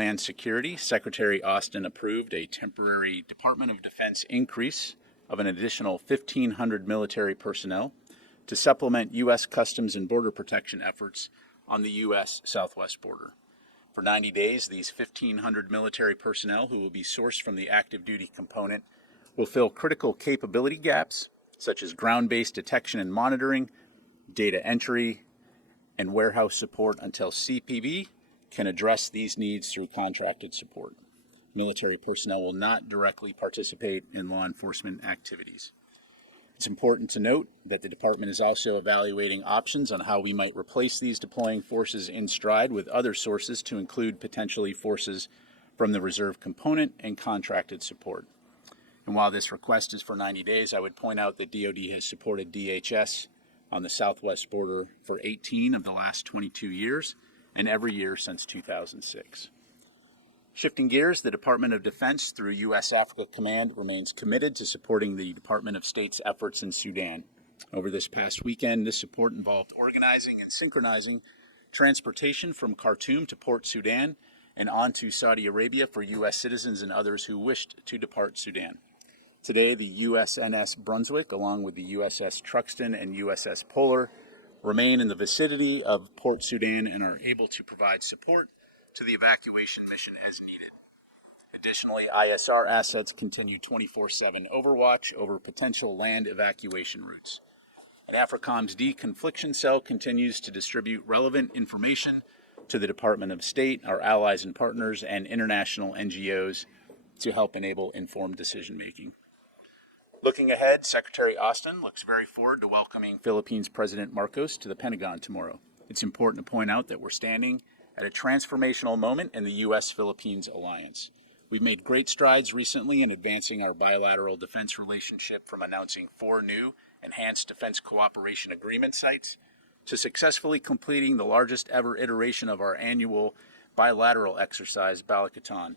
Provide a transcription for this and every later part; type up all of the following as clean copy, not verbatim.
Homeland Security, Secretary Austin approved a temporary Department of Defense increase of an additional 1,500 military personnel to supplement U.S. Customs and Border Protection efforts on the U.S. southwest border. For 90 days, these 1,500 military personnel who will be sourced from the active duty component will fill critical capability gaps such as ground-based detection and monitoring, data entry, and warehouse support until CPB can address these needs through contracted support. Military personnel will not directly participate in law enforcement activities. It's important to note that the department is also evaluating options on how we might replace these deploying forces in stride with other sources to include potentially forces from the reserve component and contracted support. And while this request is for 90 days, I would point out that DoD has supported DHS on the southwest border for 18 of the last 22 years and every year since 2006. Shifting gears, the Department of Defense through U.S. Africa Command remains committed to supporting the Department of State's efforts in Sudan. Over this past weekend, this support involved organizing and synchronizing transportation from Khartoum to Port Sudan and on to Saudi Arabia for U.S. citizens and others who wished to depart Sudan. Today, the USNS Brunswick, along with the USS Truxtun and USS Polar, remain in the vicinity of Port Sudan and are able to provide support to the evacuation mission as needed. Additionally, ISR assets continue 24/7 overwatch over potential land evacuation routes. And AFRICOM's deconfliction cell continues to distribute relevant information to the Department of State, our allies and partners, and international NGOs to help enable informed decision-making. Looking ahead, Secretary Austin looks very forward to welcoming Philippines President Marcos to the Pentagon tomorrow. It's important to point out that we're standing at a transformational moment in the U.S.-Philippines alliance. We've made great strides recently in advancing our bilateral defense relationship from announcing 4 new enhanced defense cooperation agreement sites to successfully completing the largest ever iteration of our annual bilateral exercise, Balakatan.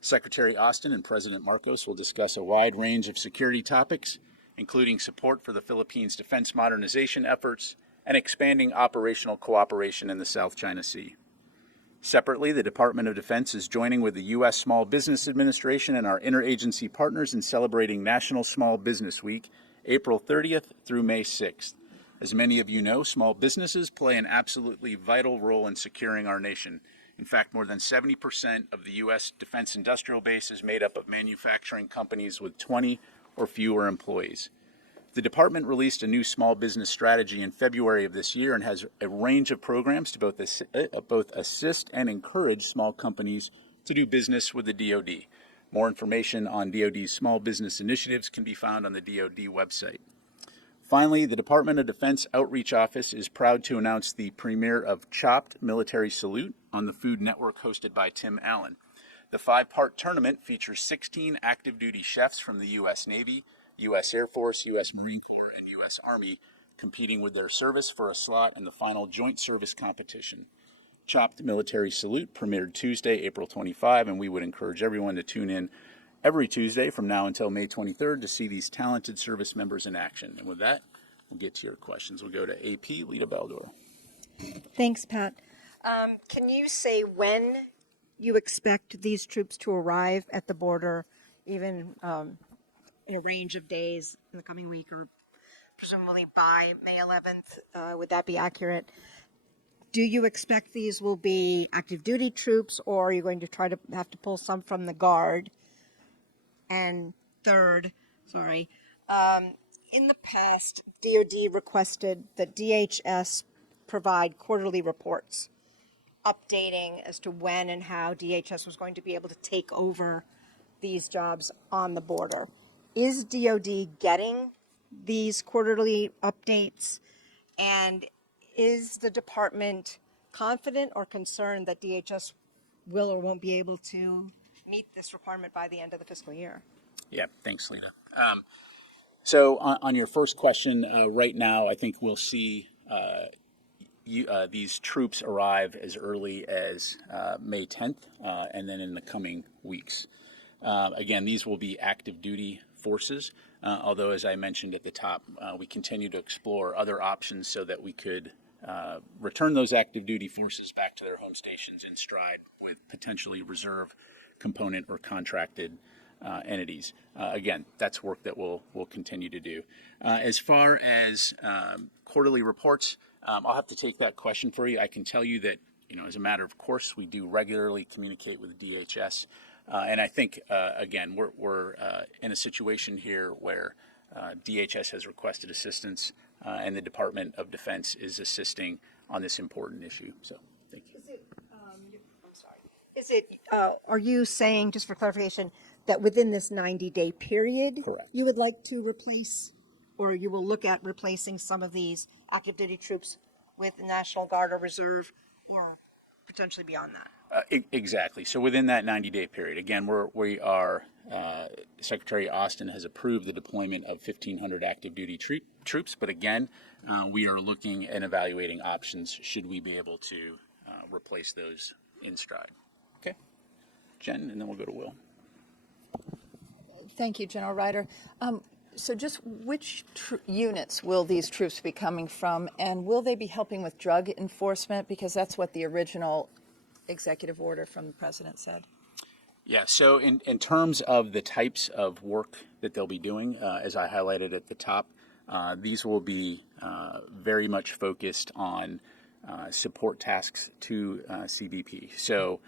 Secretary Austin and President Marcos will discuss a wide range of security topics, including support for the Philippines' defense modernization efforts and expanding operational cooperation in the South China Sea. Separately, the Department of Defense is joining with the U.S. Small Business Administration and our interagency partners in celebrating National Small Business Week, April 30th through May 6th. As many of you know, small businesses play an absolutely vital role in securing our nation. In fact, more than 70% of the U.S. defense industrial base is made up of manufacturing companies with 20 or fewer employees. The department released a new small business strategy in February of this year and has a range of programs to both assist and encourage small companies to do business with the DoD. More information on DoD's small business initiatives can be found on the DoD website. Finally, the Department of Defense Outreach Office is proud to announce the premiere of Chopped Military Salute on the Food Network hosted by Tim Allen. The 5-part tournament features 16 active duty chefs from the U.S. Navy, U.S. Air Force, U.S. Marine Corps, and U.S. Army competing with their service for a slot in the final joint service competition. Chopped Military Salute premiered Tuesday, April 25, and we would encourage everyone to tune in every Tuesday from now until May 23rd to see these talented service members in action. And with that, we'll get to your questions. We'll go to AP Lita Baldor. Thanks, Pat. Can you say when you expect these troops to arrive at the border, even in a range of days in the coming week, or presumably by May 11th? Would that be accurate? Do you expect these will be active duty troops, or are you going to try to have to pull some from the Guard? And third, in the past, DoD requested that DHS provide quarterly reports updating as to when and how DHS was going to be able to take over these jobs on the border. Is DoD getting these quarterly updates? And is the department confident or concerned that DHS will or won't be able to meet this requirement by the end of the fiscal year? Yeah, thanks, Lena. So on your first question, right now I think we'll see these troops arrive as early as May 10th and then in the coming weeks. Again, these will be active duty forces, although as I mentioned at the top, we continue to explore other options so that we could return those active duty forces back to their home stations in stride with potentially reserve component or contracted entities. Again, that's work that we'll continue to do. As far as quarterly reports, I'll have to take that question for you. I can tell you that, as a matter of course, we do regularly communicate with DHS. And I think, again, we're in a situation here where DHS has requested assistance and the Department of Defense is assisting on this important issue. So, thank you. Are you saying, just for clarification, that within this 90-day period, Correct. you would like to replace, or you will look at replacing some of these active duty troops with the National Guard or Reserve, or potentially beyond that? Exactly. So within that 90-day period, again, we are Secretary Austin has approved the deployment of 1,500 active duty troops, but again, we are looking and evaluating options should we be able to replace those in stride. Okay, Jen, and then we'll go to Will. Thank you, General Ryder. So just which units will these troops be coming from, and will they be helping with drug enforcement? Because that's what the original executive order from the president said. Yeah, so in terms of the types of work that they'll be doing, as I highlighted at the top, these will be very much focused on support tasks to CBP. So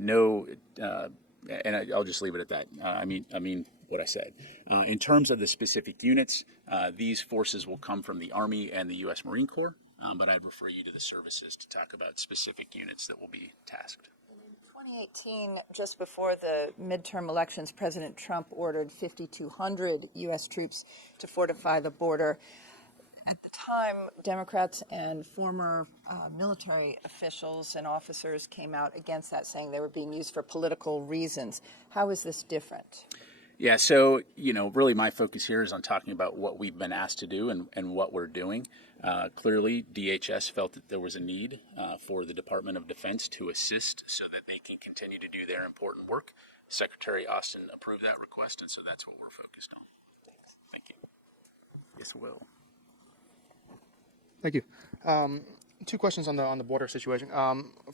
no, and I'll just leave it at that. I mean what I said. In terms of the specific units, these forces will come from the Army and the U.S. Marine Corps, but I'd refer you to the services to talk about specific units that will be tasked. In 2018, just before the midterm elections, President Trump ordered 5,200 U.S. troops to fortify the border. At the time, Democrats and former military officials and officers came out against that, saying they were being used for political reasons. How is this different? Yeah, so, really my focus here is on talking about what we've been asked to do and what we're doing. Clearly, DHS felt that there was a need for the Department of Defense to assist so that they can continue to do their important work. Secretary Austin approved that request, and so that's what we're focused on. Thank you. Yes, Will. Thank you. Two questions on the border situation.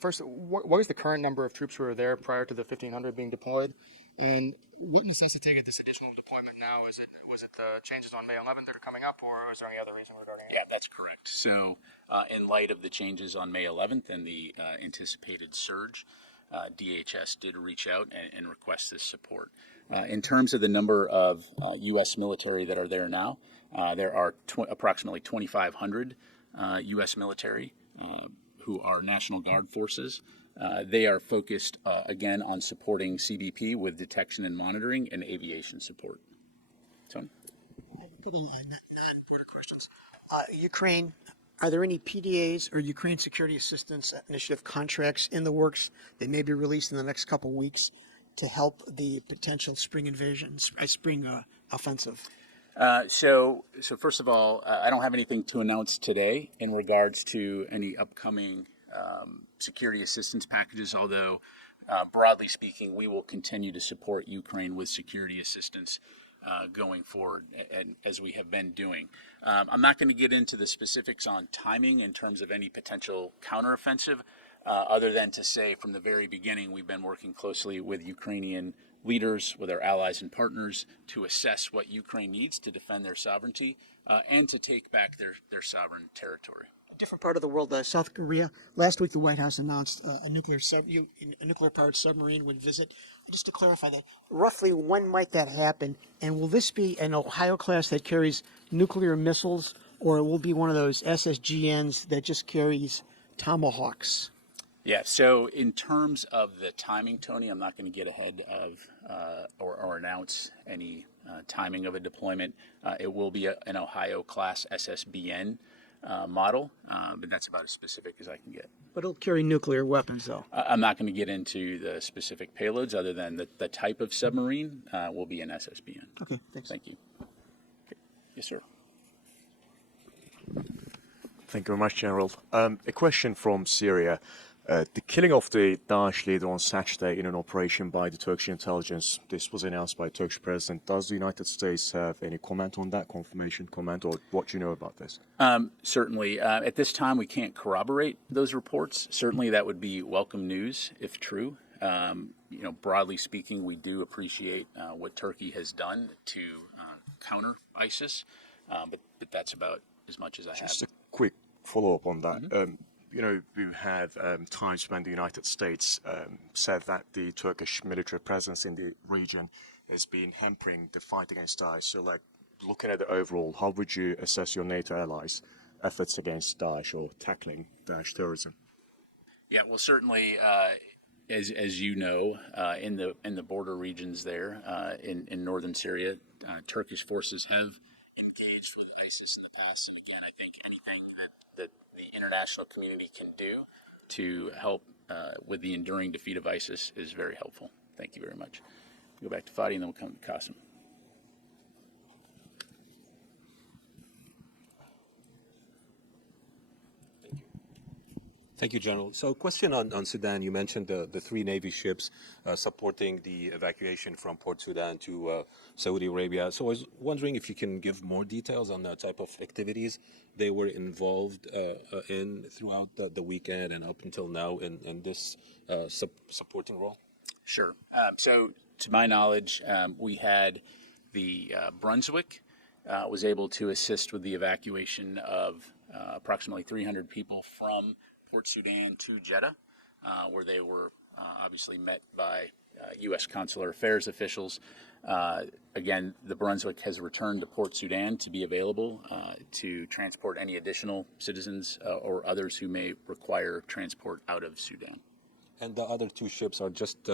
First, what is the current number of troops who are there prior to the 1,500 being deployed? And what necessitated this additional deployment now? Was it the changes on May 11th that are coming up, or is there any other reason regarding it? Yeah, that's correct. So in light of the changes on May 11th and the anticipated surge, DHS did reach out and request this support. In terms of the number of U.S. military that are there now, there are approximately 2,500 U.S. military who are National Guard forces. They are focused, again, on supporting CBP with detection and monitoring and aviation support. Tony? A couple of non-border questions. Ukraine, are there any PDAs or Ukraine Security Assistance Initiative contracts in the works that may be released in the next couple of weeks to help the potential spring offensive? So first of all, I don't have anything to announce today in regards to any upcoming security assistance packages, although broadly speaking, we will continue to support Ukraine with security assistance going forward, and as we have been doing. I'm not going to get into the specifics on timing in terms of any potential counteroffensive, other than to say from the very beginning we've been working closely with Ukrainian leaders, with our allies and partners, to assess what Ukraine needs to defend their sovereignty and to take back their sovereign territory. Different part of the world, South Korea. Last week, the White House announced a nuclear-powered submarine would visit. Just to clarify that, roughly when might that happen? And will this be an Ohio class that carries nuclear missiles, or it will be one of those SSGNs that just carries Tomahawks? Yeah, so in terms of the timing, Tony, I'm not going to get ahead of or announce any timing of a deployment. It will be an Ohio-class SSBN model, but that's about as specific as I can get. But it'll carry nuclear weapons, though. I'm not going to get into the specific payloads other than the type of submarine will be an SSBN. Okay, thanks. Thank you. Okay. Yes, sir. Thank you very much, General. A question from Syria. The killing of the Daesh leader on Saturday in an operation by the Turkish intelligence, this was announced by the Turkish president. Does the United States have any comment on that, confirmation comment, or what do you know about this? Certainly. At this time, we can't corroborate those reports. Certainly, that would be welcome news if true. Broadly speaking, we do appreciate what Turkey has done to counter ISIS, but that's about as much as I have. Just a quick follow-up on that. We have times when the United States said that the Turkish military presence in the region has been hampering the fight against Daesh. So, looking at the overall, how would you assess your NATO allies' efforts against Daesh or tackling Daesh terrorism? Yeah, well, certainly, as you know, in the border regions there in northern Syria, Turkish forces have engaged with ISIS in the past. And again, I think anything that the international community can do to help with the enduring defeat of ISIS is very helpful. Thank you very much. We'll go back to Fadi and then we'll come to Qasim. Thank you, General. So, question on Sudan. You mentioned the three Navy ships supporting the evacuation from Port Sudan to Saudi Arabia. So, I was wondering if you can give more details on the type of activities they were involved in throughout the weekend and up until now in this supporting role. Sure. So, to my knowledge, we had the Brunswick was able to assist with the evacuation of approximately 300 people from Port Sudan to Jeddah, where they were obviously met by U.S. consular affairs officials. Again, the Brunswick has returned to Port Sudan to be available to transport any additional citizens or others who may require transport out of Sudan. And the other two ships are just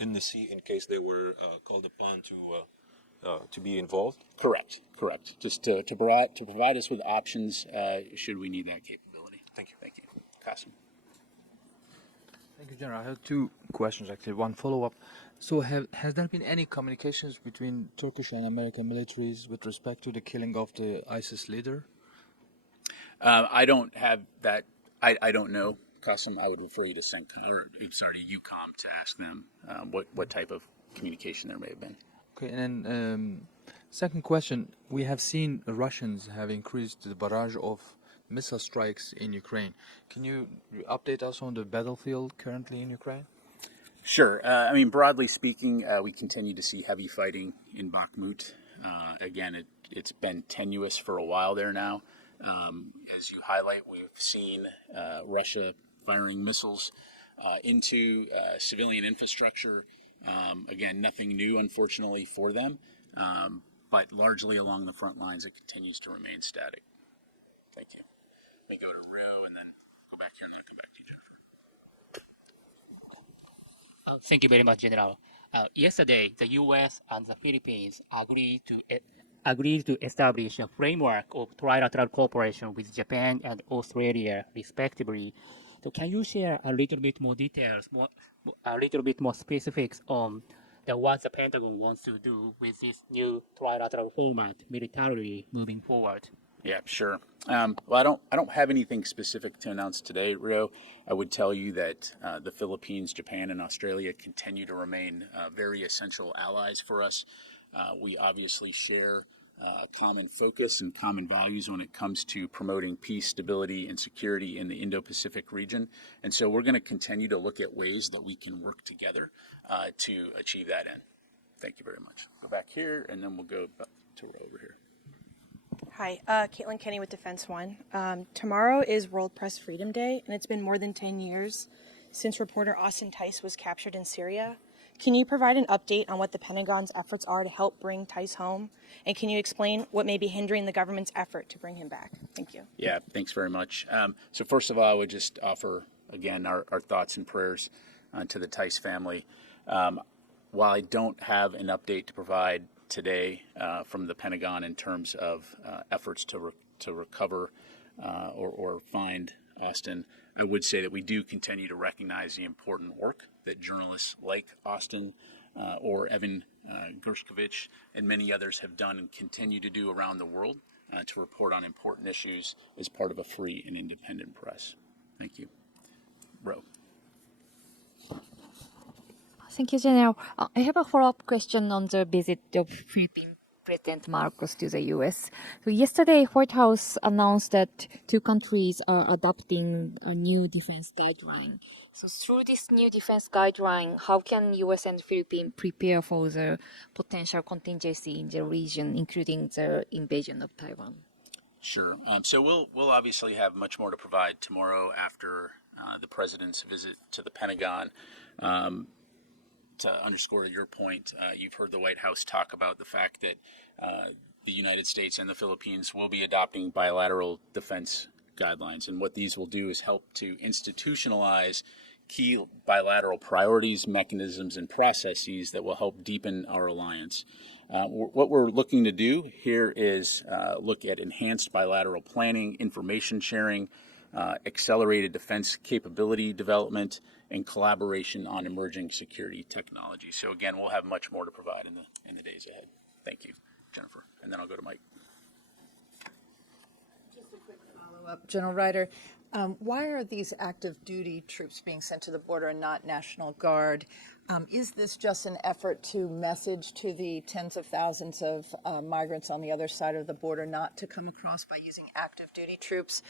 in the sea in case they were called upon to be involved? Correct. Just to provide us with options should we need that capability. Thank you. Qasim. Thank you, General. I have two questions, actually. One follow-up. So has there been any communications between Turkish and American militaries with respect to the killing of the ISIS leader? I don't have that. I don't know, Qasim. I would refer you to EUCOM to ask them what type of communication there may have been. Okay, and then second question. We have seen the Russians have increased the barrage of missile strikes in Ukraine. Can you update us on the battlefield currently in Ukraine? Sure. Broadly speaking, we continue to see heavy fighting in Bakhmut. Again, it's been tenuous for a while there now. As you highlight, we've seen Russia firing missiles into civilian infrastructure. Again, nothing new, unfortunately, for them, but largely along the front lines, it continues to remain static. Thank you. Let me go to Rio and then go back here and then I'll come back to you, Jennifer. Thank you very much, General. Yesterday, the U.S. and the Philippines agreed to establish a framework of trilateral cooperation with Japan and Australia, respectively. So, can you share a little bit more details, a little bit more specifics on what the Pentagon wants to do with this new trilateral format militarily moving forward? Yeah, sure. Well, I don't have anything specific to announce today, Rio. I would tell you that the Philippines, Japan, and Australia continue to remain very essential allies for us. We obviously share common focus and common values when it comes to promoting peace, stability, and security in the Indo-Pacific region. And so we're going to continue to look at ways that we can work together to achieve that end. Thank you very much. Go back here, and then we'll go to over here. Hi, Caitlin Kenny with Defense One. Tomorrow is World Press Freedom Day, and it's been more than 10 years since reporter Austin Tice was captured in Syria. Can you provide an update on what the Pentagon's efforts are to help bring Tice home? And can you explain what may be hindering the government's effort to bring him back? Thank you. Yeah, thanks very much. So first of all, I would just offer, again, our thoughts and prayers to the Tice family. While I don't have an update to provide today from the Pentagon in terms of efforts to recover or find Austin, I would say that we do continue to recognize the important work that journalists like Austin or Evan Gershkovich and many others have done and continue to do around the world to report on important issues as part of a free and independent press. Thank you. Ro. Thank you, General. I have a follow-up question on the visit of Philippine President Marcos to the U.S. So yesterday, White House announced that two countries are adopting a new defense guideline. So through this new defense guideline, how can U.S. and Philippines prepare for the potential contingency in the region, including the invasion of Taiwan? Sure. So we'll obviously have much more to provide tomorrow after the president's visit to the Pentagon. To underscore your point, you've heard the White House talk about the fact that the United States and the Philippines will be adopting bilateral defense guidelines. And what these will do is help to institutionalize key bilateral priorities, mechanisms, and processes that will help deepen our alliance. What we're looking to do here is look at enhanced bilateral planning, information sharing, accelerated defense capability development, and collaboration on emerging security technology. So again, we'll have much more to provide in the days ahead. Thank you, Jennifer. And then I'll go to Mike. Just a quick follow-up, General Ryder. Why are these active duty troops being sent to the border and not National Guard? Is this just an effort to message to the tens of thousands of migrants on the other side of the border not to come across by using active duty troops?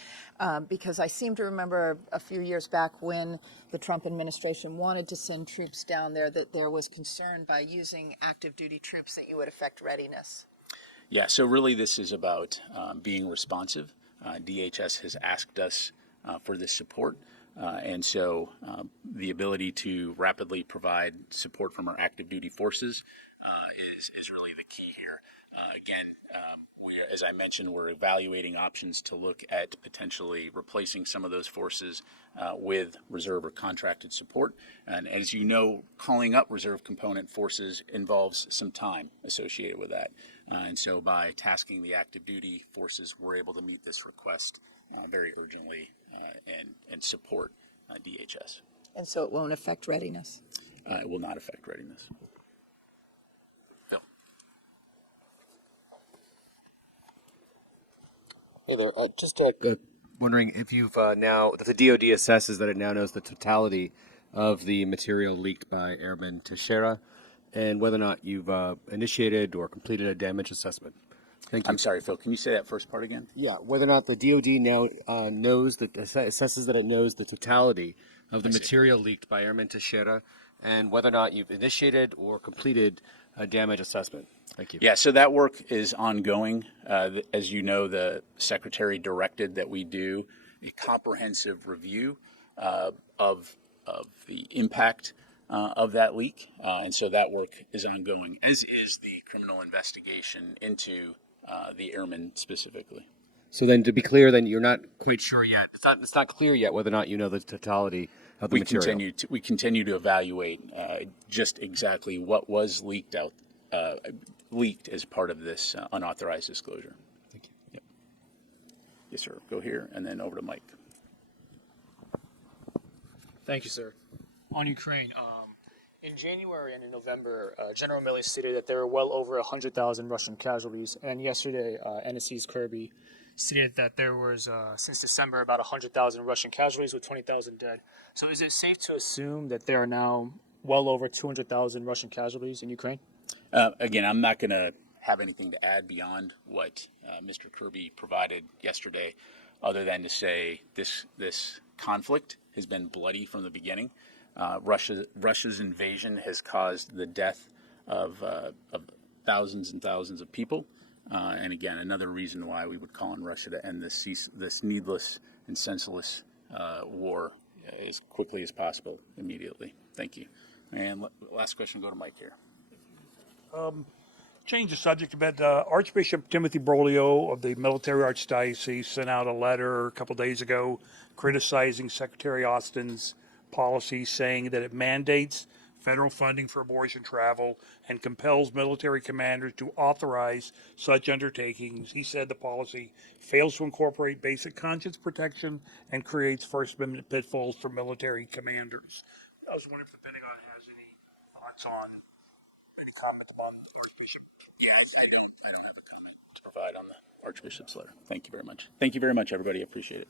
Because I seem to remember a few years back when the Trump administration wanted to send troops down there that there was concern by using active duty troops that you would affect readiness. Yeah, so really this is about being responsive. DHS has asked us for this support. And so the ability to rapidly provide support from our active duty forces is really the key here. Again, as I mentioned, we're evaluating options to look at potentially replacing some of those forces with reserve or contracted support. And as you know, calling up reserve component forces involves some time associated with that. And so by tasking the active duty forces, we're able to meet this request very urgently and support DHS. And so it won't affect readiness? It will not affect readiness. Phil. Hey there. Just wondering if you've now, that the DoD assesses that it now knows the totality of the material leaked by Airman Teixeira, and whether or not you've initiated or completed a damage assessment. Thank you. I'm sorry, Phil. Can you say that first part again? Yeah, whether or not the DoD now assesses that it knows the totality of the material leaked by Airman Teixeira, and whether or not you've initiated or completed a damage assessment. Thank you. Yeah, so that work is ongoing. As you know, the Secretary directed that we do a comprehensive review of the impact of that leak, and so that work is ongoing, as is the criminal investigation into the airmen specifically. So then, to be clear, then you're not quite sure yet. It's not clear yet whether or not you know the totality of the material. We continue to evaluate just exactly what was leaked as part of this unauthorized disclosure. Thank you. Yep. Yes, sir. Go here and then over to Mike. Thank you, sir. On Ukraine, in January and in November, General Milley stated that there were well over 100,000 Russian casualties, and yesterday, NSC's Kirby stated that there was, since December, about 100,000 Russian casualties with 20,000 dead. So is it safe to assume that there are now well over 200,000 Russian casualties in Ukraine? Again, I'm not going to have anything to add beyond what Mr. Kirby provided yesterday, other than to say this conflict has been bloody from the beginning. Russia's invasion has caused the death of thousands and thousands of people. And again, another reason why we would call on Russia to end this needless and senseless war as quickly as possible, immediately. Thank you. And last question, go to Mike here. Change the subject a bit. Archbishop Timothy Broglio of the Military Archdiocese sent out a letter a couple days ago criticizing Secretary Austin's policy, saying that it mandates federal funding for abortion travel and compels military commanders to authorize such undertakings. He said the policy fails to incorporate basic conscience protection and creates First Amendment pitfalls for military commanders. I was wondering if the Pentagon has any thoughts on, any comment about the Archbishop? Yeah, I don't have a comment to provide on the Archbishop's letter. Thank you very much. Thank you very much, everybody. I appreciate it.